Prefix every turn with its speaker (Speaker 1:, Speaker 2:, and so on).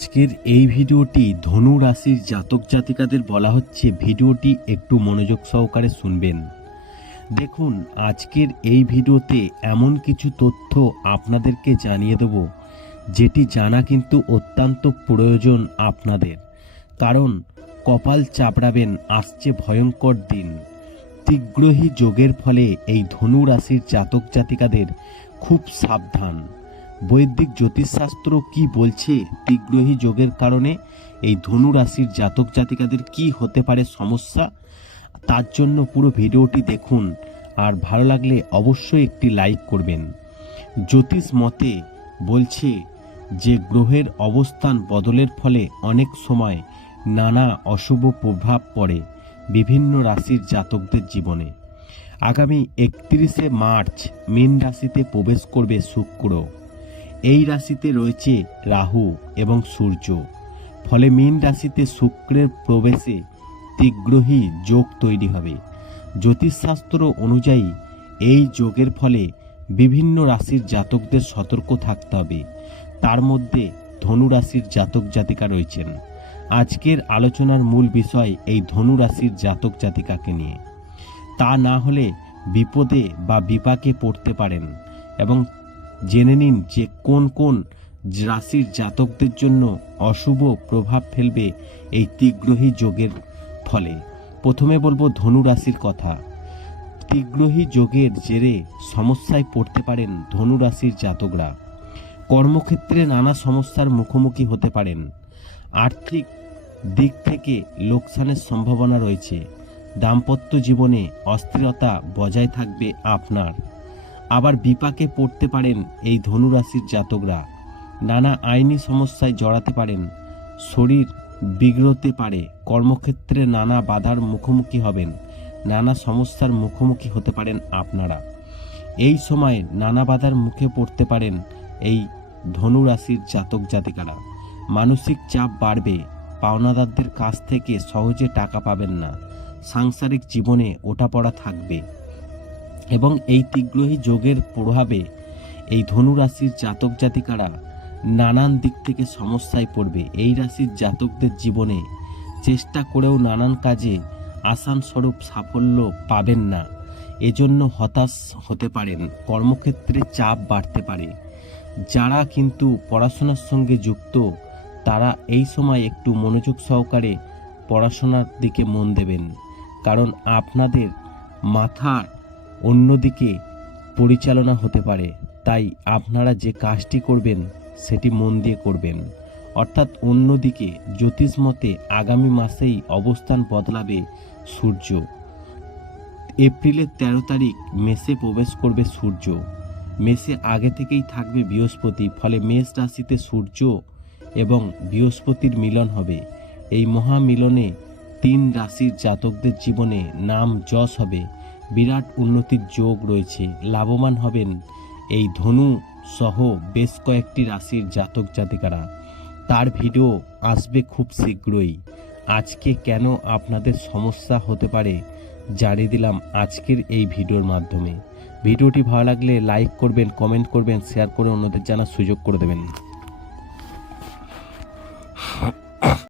Speaker 1: আজকের এই ভিডিওটি ধনু রাশির জাতক জাতিকাদের বলা হচ্ছে ভিডিওটি একটু মনোযোগ সহকারে শুনবেন। দেখুন, আজকের এই ভিডিওতে এমন কিছু তথ্য আপনাদেরকে জানিয়ে দেব, যেটি জানা কিন্তু অত্যন্ত প্রয়োজন আপনাদের। কারণ, কপাল চাপড়াবেন, আসছে ভয়ঙ্কর দিন। তীগ্রহী যোগের ফলে এই ধনু রাশির জাতক জাতিকাদের খুব সাবধান। বৈদিক জ্যোতিষশাস্ত্র কি বলছে তীগ্রহী যোগের কারণে? এই ধনু রাশির জাতক জাতিকাদের কি হতে পারে সমস্যা? তার জন্য পুরো ভিডিওটি দেখুন। আর ভালো লাগলে অবশ্যই একটি লাইক করবেন। জ্যোতিষ মতে বলছে যে, গ্রহের অবস্থান বদলের ফলে অনেক সময় নানা অশুভ প্রভাব পড়ে বিভিন্ন রাশির জাতকদের জীবনে। আগামী একত্রিশে মার্চ মীন রাশিতে প্রবেশ করবে শুক্র। এই রাশিতে রয়েছে রাহু এবং সূর্য। ফলে মীন রাশিতে শুক্রের প্রবেশে তীগ্রহী যোগ তৈরি হবে। জ্যোতিষশাস্ত্র অনুযায়ী এই যোগের ফলে বিভিন্ন রাশির জাতকদের সতর্ক থাকতে হবে। তার মধ্যে ধনু রাশির জাতক জাতিকা রয়েছেন। আজকের আলোচনার মূল বিষয় এই ধনু রাশির জাতক জাতিকাকে নিয়ে। তা না হলে বিপদে বা বিপাকে পড়তে পারেন এবং জেনে নিন যে কোন কোন রাশির জাতকদের জন্য অশুভ প্রভাব ফেলবে এই তীগ্রহী যোগের ফলে। প্রথমে বলব ধনু রাশির কথা। তীগ্রহী যোগের জেরে সমস্যায় পড়তে পারেন ধনু রাশির জাতকরা। কর্মক্ষেত্রে নানা সমস্যার মুখোমুখি হতে পারেন। আর্থিক দিক থেকে লোকসানের সম্ভাবনা রয়েছে। দাম্পত্য জীবনে অস্থিরতা বজায় থাকবে আপনার। আবার বিপাকে পড়তে পারেন এই ধনুরাশির জাতকরা। নানা আইনি সমস্যায় জড়াতে পারেন, শরীর বিগড়তে পারে, কর্মক্ষেত্রে নানা বাধার মুখোমুখি হবেন, নানা সমস্যার মুখোমুখি হতে পারেন আপনারা। এই সময় নানা বাধার মুখে পড়তে পারেন এই ধনুরাশির জাতক জাতিকারা। মানসিক চাপ বাড়বে, পাওনাদারদের কাছ থেকে সহজে টাকা পাবেন না, সাংসারিক জীবনে ওঠাপড়া থাকবে। এবং এই তীগ্রহী যোগের প্রভাবে এই ধনু রাশির জাতক জাতিকারা নানান দিক থেকে সমস্যায় পড়বে। এই রাশির জাতকদের জীবনে চেষ্টা করেও নানান কাজে আসান স্বরূপ সাফল্য পাবেন না। এজন্য হতাশ হতে পারেন। কর্মক্ষেত্রে চাপ বাড়তে পারে। যারা কিন্তু পড়াশোনার সঙ্গে যুক্ত, তারা এই সময় একটু মনোযোগ সহকারে পড়াশোনার দিকে মন দেবেন। কারণ আপনাদের মাথার অন্যদিকে পরিচালনা হতে পারে। তাই আপনারা যে কাজটি করবেন, সেটি মন দিয়ে করবেন। অর্থাৎ অন্যদিকে জ্যোতিষ মতে আগামী মাসেই অবস্থান বদলাবে সূর্য। এপ্রিলের তেরো তারিখ মেসে প্রবেশ করবে সূর্য। মেসে আগে থেকেই থাকবে বৃহস্পতি, ফলে মেষ রাশিতে সূর্য এবং বৃহস্পতির মিলন হবে। এই মহামিলনে তিন রাশির জাতকদের জীবনে নাম যশ হবে। বিরাট উন্নতির যোগ রয়েছে। লাভবান হবেন এই ধনু সহ বেশ কয়েকটি রাশির জাতক জাতিকারা। তার ভিডিও আসবে খুব শীঘ্রই। আজকে কেন আপনাদের সমস্যা হতে পারে জানিয়ে দিলাম আজকের এই ভিডিওর মাধ্যমে। ভিডিওটি ভালো লাগলে লাইক করবেন, কমেন্ট করবেন, শেয়ার করে অন্যদের জানার সুযোগ করে দেবেন।